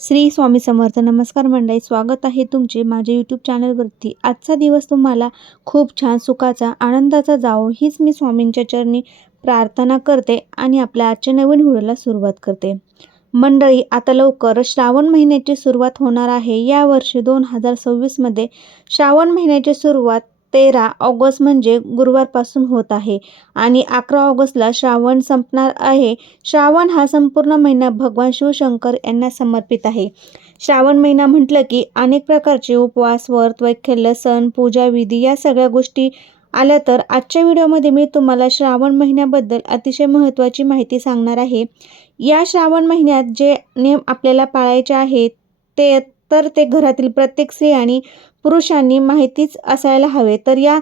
श्री स्वामी समर्थ. नमस्कार मंडळी, स्वागत आहे तुमचे माझ्या यूट्यूब चॅनलवरती. आजचा दिवस तुम्हाला खूप छान सुखाचा आनंदाचा जावो हीच मी स्वामींच्या चरणी प्रार्थना करते आणि आपल्या आजच्या नवीन व्हिडिओला सुरुवात करते. मंडळी, आता लवकर श्रावण महिन्याची सुरुवात होणार आहे. या वर्षी 2026 मध्ये श्रावण महिन्याची सुरुवात 13 ऑगस्ट म्हणजे गुरुवारपासून होत आहे आणि 11 ऑगस्टला श्रावण संपणार आहे. श्रावण हा संपूर्ण महिना भगवान शिवशंकर यांना समर्पित आहे. श्रावण महिना म्हटलं की अनेक प्रकारचे उपवास, व्रत, वैकल्य, सण, पूजा, विधी या सगळ्या गोष्टी आल्या. तर आजच्या व्हिडिओमध्ये मी तुम्हाला श्रावण महिन्याबद्दल अतिशय महत्त्वाची माहिती सांगणार आहे. या श्रावण महिन्यात जे नियम आपल्याला पाळायचे आहेत ते घरातील प्रत्येक स्त्री आणि पुरुषांनी माहितीच असायला हवे. तर या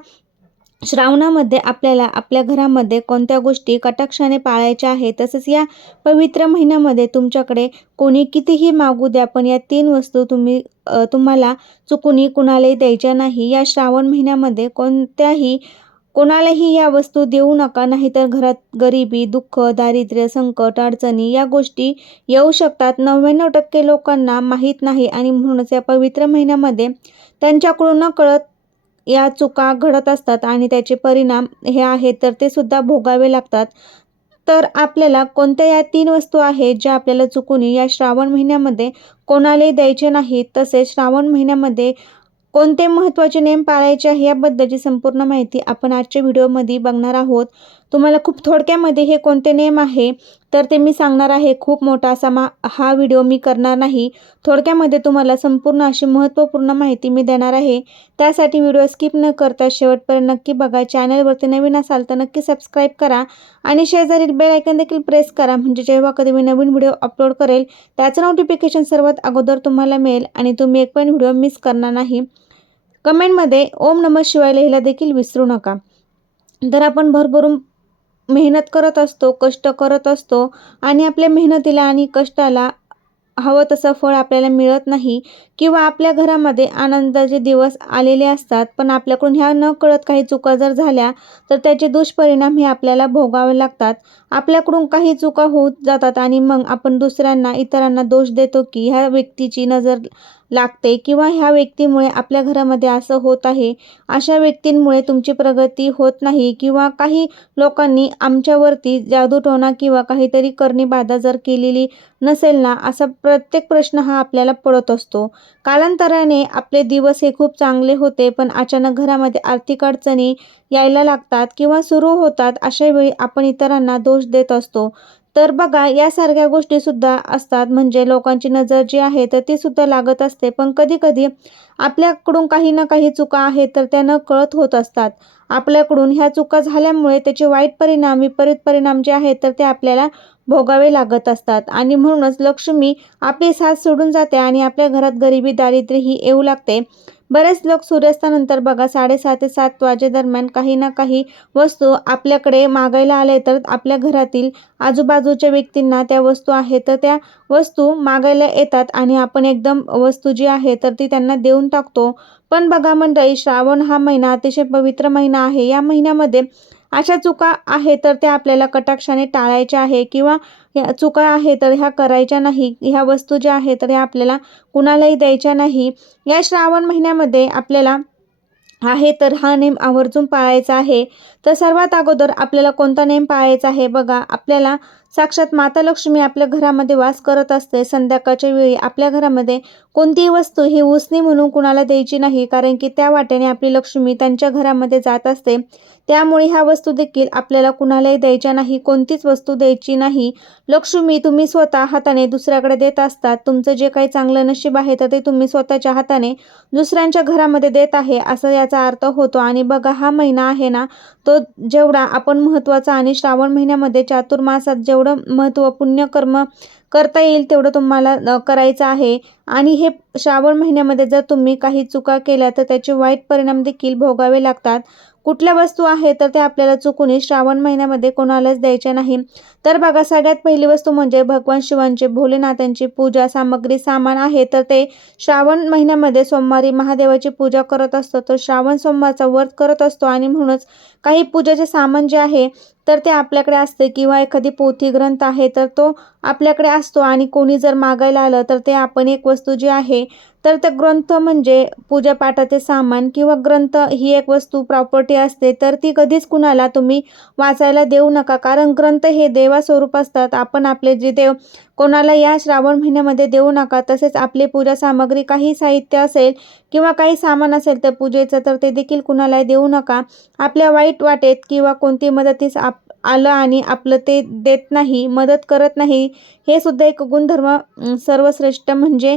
श्रावणामध्ये आपल्याला आपल्या घरामध्ये कोणत्या गोष्टी कटाक्षाने पाळायच्या आहेत, तसेच या पवित्र महिन्यामध्ये तुमच्याकडे कोणी कितीही मागू द्या पण या 3 वस्तू तुम्हाला चुकूनही कुणालाही द्यायच्या नाही. या श्रावण महिन्यामध्ये कोणालाही या वस्तू देऊ नका, नाहीतर घरात गरिबी, दुःख, दारिद्र्य, संकट, अडचणी या गोष्टी येऊ शकतात. 99% लोकांना माहीत नाही आणि म्हणूनच या पवित्र महिन्यामध्ये त्यांच्याकडून नकळत या चुका घडत असतात आणि त्याचे परिणाम हे आहेत तर ते सुद्धा भोगावे लागतात. तर आपल्याला कोणत्या या 3 वस्तू आहेत ज्या आपल्याला चुकूनही या श्रावण महिन्यामध्ये कोणालाही द्यायचे नाहीत, तसेच श्रावण महिन्यामध्ये कोणते महत्त्वाचे नियम पाळायचे आहे याबद्दलची संपूर्ण माहिती आपण आजच्या व्हिडिओमध्ये बघणार आहोत. तुम्हाला खूप थोडक्यामध्ये हे कोणते नियम आहे तर ते मी सांगणार आहे. खूप मोठा असा हा व्हिडिओ मी करणार नाही. थोडक्यामध्ये तुम्हाला संपूर्ण अशी महत्त्वपूर्ण माहिती मी देणार आहे. त्यासाठी व्हिडिओ स्किप न करता शेवटपर्यंत नक्की बघा. चॅनलवरती नवीन असाल तर नक्की सबस्क्राईब करा आणि शेजारील बेल आयकॉन देखील प्रेस करा, म्हणजे जेव्हा कधी मी नवीन व्हिडिओ अपलोड करेल त्याचं नोटिफिकेशन सर्वात अगोदर तुम्हाला मिळेल आणि तुम्ही एक पण व्हिडिओ मिस करणार नाही. कमेंटमध्ये ओम नमः शिवाय लिहायला देखील विसरू नका. तर आपण भरभरून मेहनत करत असतो, कष्ट करत असतो आणि आपल्या मेहनतीला आणि कष्टाला हवं तसं फळ आपल्याला मिळत नाही किंवा आपल्या घरामध्ये आनंदाचे दिवस आलेले असतात, पण आपल्याकडून ह्या न कळत काही चुका जर झाल्या तर त्याचे दुष्परिणाम हे आपल्याला भोगावे लागतात. आपल्याकडून काही चुका होत जातात आणि मग आपण इतरांना दोष देतो की ह्या व्यक्तीची नजर लागते किंवा ह्या व्यक्तीमुळे आपल्या घरामध्ये असं होत आहे, अशा व्यक्तींमुळे तुमची प्रगती होत नाही किंवा काही लोकांनी आमच्यावरती जादूटोणा किंवा काहीतरी करणी बाधा जर केलेली नसेल ना, असा प्रत्येक प्रश्न हा आपल्याला पडत असतो. कालांतराने आपले दिवस हे खूप चांगले होते पण अचानक घरामध्ये आर्थिक अडचणी यायला लागतात किंवा सुरू होतात. अशा वेळी आपण इतरांना दोष देत असतो. तर बघा, यासारख्या गोष्टी सुद्धा असतात, म्हणजे लोकांची नजर जी आहे तर ती सुद्धा लागत असते. पण कधी कधी आपल्याकडून काही ना काही चुका आहेत तर त्या न कळत होत असतात. आपल्याकडून ह्या चुका झाल्यामुळे त्याचे वाईट परिणाम, विपरीत परिणाम जे आहेत तर ते आपल्याला भोगावे लागत असतात आणि म्हणूनच लक्ष्मी आपली साथ सोडून जाते आणि आपल्या घरात गरिबी, दारिद्र्य ही येऊ लागते. बरेच लोक सूर्यास्तानंतर बघा 6:30 ते 7 वाजेदरम्यान काही ना काही वस्तू आपल्याकडे मागायला आले तर आपल्या घरातील आजूबाजूच्या व्यक्तींना त्या वस्तू आहेत तर त्या वस्तू मागायला येतात आणि आपण एकदम वस्तू जी आहे तर ती त्यांना देऊन टाकतो. पण बघा मंडळी, श्रावण हा महिना अतिशय पवित्र महिना आहे. या महिन्यामध्ये अशा चुका आहेत तर त्या आपल्याला कटाक्षाने टाळायच्या आहे किंवा ह्या चुका आहेत तर ह्या करायच्या नाही. ह्या वस्तू ज्या आहेत तर ह्या आपल्याला कुणालाही द्यायच्या नाही. या श्रावण महिन्यामध्ये आपल्याला आहे तर हा नेम आवर्जून पाळायचा आहे. तर सर्वात अगोदर आपल्याला कोणता नेम पाळायचा आहे बघा. आपल्याला साक्षात माता लक्ष्मी आपल्या घरामध्ये वास करत असते. संध्याकाळच्या वेळी आपल्या घरामध्ये कोणतीही वस्तू ही उसनी म्हणून कुणाला द्यायची नाही, कारण की त्या वाटेने आपली लक्ष्मी त्यांच्या घरामध्ये जात असते. त्यामुळे ह्या वस्तू देखील आपल्याला कुणालाही द्यायच्या नाही, कोणतीच वस्तू द्यायची नाही. लक्ष्मी तुम्ही स्वतः हाताने दुसऱ्याकडे देत असतात. तुमचं जे काही चांगलं नशीब आहे तर ते तुम्ही स्वतःच्या हाताने दुसऱ्यांच्या घरामध्ये देत आहे असं याचा अर्थ होतो. आणि बघा, हा महिना आहे ना, तो जेवढा आपण महत्त्वाचा आणि श्रावण महिन्यामध्ये चातुर्मासात जेवढं महत्त्व पुण्यकर्म करता येईल तेवढं तुम्हाला करायचं आहे. आणि हे श्रावण महिन्यामध्ये जर तुम्ही काही चुका केल्या तर त्याचे वाईट परिणाम देखील भोगावे लागतात. कुठल्या वस्तू आहेत तर त्या आपल्याला चुकूनही श्रावण महिन्यामध्ये कोणालाच द्यायच्या नाही. तर बघा, सगळ्यात पहिली वस्तू म्हणजे भगवान शिवांचे, भोलेनाथांची पूजा सामग्री सामान आहे तर ते श्रावण महिन्यामध्ये सोमवारी महादेवाची पूजा करत असतो, तर श्रावण सोमवारचा व्रत करत असतो आणि म्हणूनच काही पूजेचे सामान जे आहे तर ते आपल्याकडे असते, किंवा एखादी पोथी ग्रंथ आहे तर तो आपल्याकडे असतो, आणि कोणी जर मागायला आलं तर ते आपण एक वस्तू जी आहे तर ते ग्रंथ म्हणजे पूजापाठाचे सामान किंवा ग्रंथ ही एक वस्तू प्रॉपर्टी असते, तर ती कधीच कुणाला तुम्ही वाचायला देऊ नका, कारण ग्रंथ हे देवास्वरूप असतात. आपण आपले जे देव कोणाला या श्रावण महिन्यामध्ये देऊ नका. तसेच आपली पूजा सामग्री, काही साहित्य असेल किंवा काही सामान असेल तर पूजेचं, तर ते देखील कुणाला देऊ नका. आपल्या वाईट वाटेत किंवा कोणती मदतीस आलं आणि आपलं ते देत नाही, मदत करत नाही, हे सुद्धा एक गुणधर्म सर्वश्रेष्ठ म्हणजे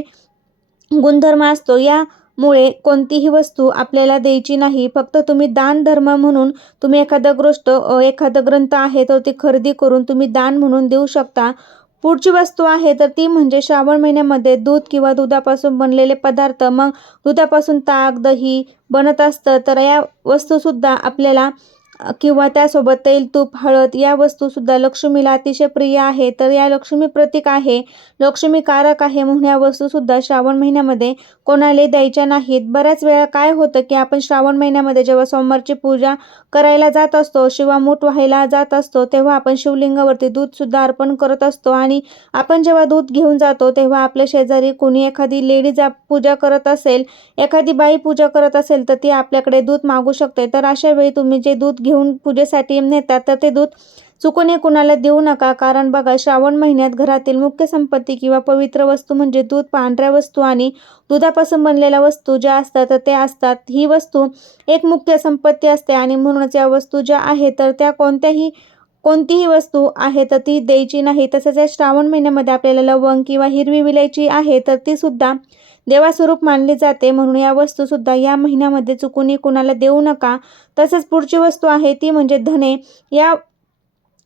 गुणधर्म असतो. यामुळे कोणतीही वस्तू आपल्याला द्यायची नाही. फक्त तुम्ही दान धर्म म्हणून तुम्ही एखादं ग्रंथ आहे तर ती खरेदी करून तुम्ही दान म्हणून देऊ शकता. पुढची वस्तू आहे तर ती म्हणजे श्रावण महिन्यामध्ये दूध किंवा दुधापासून बनलेले पदार्थ, मग दुधापासून ताक, दही बनत असतं, तर या वस्तूसुद्धा आपल्याला किंवा त्यासोबत तेल, तूप, हळद या वस्तूसुद्धा लक्ष्मीला अतिशय प्रिय आहे. तर या लक्ष्मी प्रतीक आहे, लक्ष्मीकारक आहे, म्हणून या वस्तूसुद्धा श्रावण महिन्यामध्ये कोणालाही द्यायच्या नाहीत. बऱ्याच वेळा काय होतं की आपण श्रावण महिन्यामध्ये जेव्हा सोमवारची पूजा करायला जात असतो, शिवामूठ व्हायला जात असतो, तेव्हा आपण शिवलिंगावरती दूधसुद्धा अर्पण करत असतो, आणि आपण जेव्हा दूध घेऊन जातो तेव्हा आपल्या शेजारी कोणी एखादी लेडीज पूजा करत असेल, एखादी बाई पूजा करत असेल, तर ती आपल्याकडे दूध मागू शकते. तर अशा वेळी तुम्ही जे दूध घेऊन पूजेसाठी नेतात तर ते दूध चुकूनही कुणाला देऊ नका, कारण बघा श्रावण महिन्यात घरातील मुख्य संपत्ती किंवा पवित्र वस्तू म्हणजे दूध, पांढऱ्या वस्तू आणि दुधापासून बनलेल्या वस्तू ज्या असतात तर ते असतात. ही वस्तू एक मुख्य संपत्ती असते, आणि म्हणूनच या वस्तू ज्या आहेत तर त्या कोणतीही वस्तू आहे तर ती द्यायची नाही. तसंच या श्रावण महिन्यामध्ये आपल्याला लवंग किंवा हिरवी विलायची आहे तर ती सुद्धा देवास्वरूप मानली जाते, म्हणून या वस्तूसुद्धा या महिन्यामध्ये चुकूनही कुणाला देऊ नका. तसंच पुढची वस्तू आहे ती म्हणजे धने. या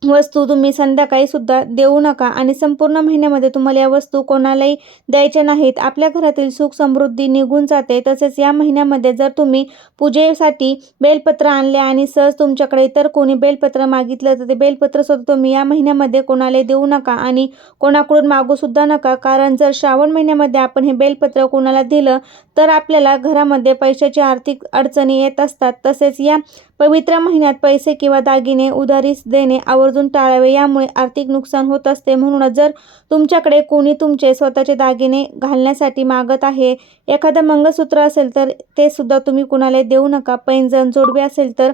वस्तू तुम्ही संध्याकाळी सुद्धा देऊ नका, आणि संपूर्ण महिन्यामध्ये तुम्हाला या वस्तू कोणालाही द्यायच्या नाहीत. आपल्या घरातील सुख समृद्धी निघून जाते. तसेच या महिन्यामध्ये जर तुम्ही पूजेसाठी बेलपत्र आणले आणि सहज तुमच्याकडे इतर कोणी बेलपत्र मागितलं तर ते बेलपत्र सुद्धा तुम्ही या महिन्यामध्ये कोणालाही देऊ नका, आणि कोणाकडून मागू सुद्धा नका, कारण जर श्रावण महिन्यामध्ये आपण हे बेलपत्र कोणाला दिलं तर आपल्याला घरामध्ये पैशाची आर्थिक अडचणी येत असतात. तसेच या पवित्र महिन्यात पैसे किंवा दागिने उधारीस देणे आवर्जून टाळावे, यामुळे आर्थिक नुकसान होत असते. म्हणूनच जर तुमच्याकडे कोणी तुमचे स्वतःचे दागिने घालण्यासाठी मागत आहे, एखादं मंगळसूत्र असेल तर ते सुद्धा तुम्ही कुणाला देऊ नका. पैंजण, जोडवे असेल तर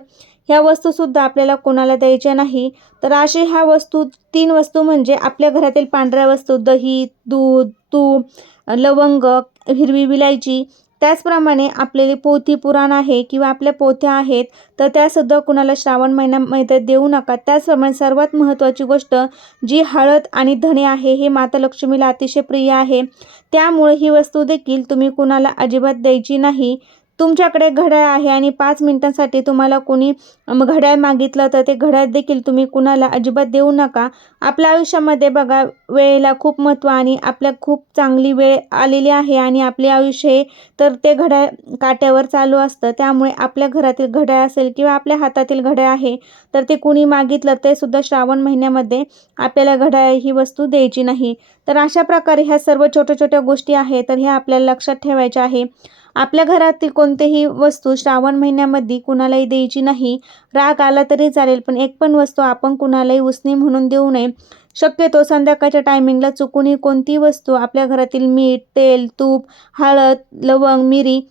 ह्या वस्तूसुद्धा आपल्याला कोणाला द्यायच्या नाही. तर असे ह्या वस्तू 3 वस्तू म्हणजे आपल्या घरातील पांढऱ्या वस्तू, दही, दूध, तूप, लवंग, हिरवी विलायची, त्याचप्रमाणे आपल्याला पोथी पुराण आहे किंवा आपल्या पोथ्या आहेत तर त्यासुद्धा कुणाला श्रावण महिन्यामध्ये देऊ नका. त्याचप्रमाणे सर्वात महत्त्वाची गोष्ट जी हळद आणि धणे आहे, हे माता लक्ष्मीला अतिशय प्रिय आहे, त्यामुळे ही वस्तू देखील तुम्ही कुणाला अजिबात द्यायची नाही. तुमच्याकडे घड्याळ आहे आणि 5 मिनिटांसाठी तुम्हाला कोणी घड्याळ मागितलं तर ते घड्याळ देखील तुम्ही कुणाला अजिबात देऊ नका. आपल्या आयुष्यामध्ये बघा वेळेला खूप महत्त्व, आणि आपल्या खूप चांगली वेळ आलेली आहे, आणि आपले आयुष्य हे तर ते घड्याळ काट्यावर चालू असतं. त्यामुळे आपल्या घरातील घड्याळ असेल किंवा आपल्या हातातील घड्याळ आहे तर ते कुणी मागितलं ते सुद्धा श्रावण महिन्यामध्ये आपल्याला घड्याळ ही वस्तू द्यायची नाही. तर अशा प्रकारे ह्या सर्व छोट्या छोट्या गोष्टी आहेत तर ह्या आपल्याला लक्षात ठेवायच्या आहे. आपल्या घरातील कोणतीही वस्तू श्रावण महिन्यामध्ये कुणालाही द्यायची नाही. राग आला तरी चालेल, पण एक पण वस्तू आपण कुणालाही उसने म्हणून देऊ नये. शक्यतो संध्याकाळच्या टायमिंगला चुकूनही कोणतीही वस्तू आपल्या घरातील मीठ, तेल, तूप, हळद, लवंग, मिरी,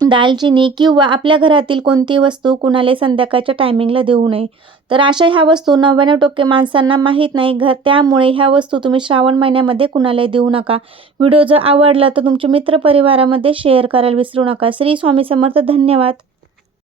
दालचिनी किंवा आपल्या घरातील कोणतीही वस्तू कुणालाही संध्याकाळच्या टायमिंगला देऊ नये. तर अशा ह्या वस्तू 99% माणसांना माहीत नाही, त्यामुळे ह्या वस्तू तुम्ही श्रावण महिन्यामध्ये कुणालाही देऊ नका. व्हिडिओ जर आवडला तर तुमच्या मित्रपरिवारामध्ये शेअर करायला विसरू नका. श्री स्वामी समर्थ. धन्यवाद.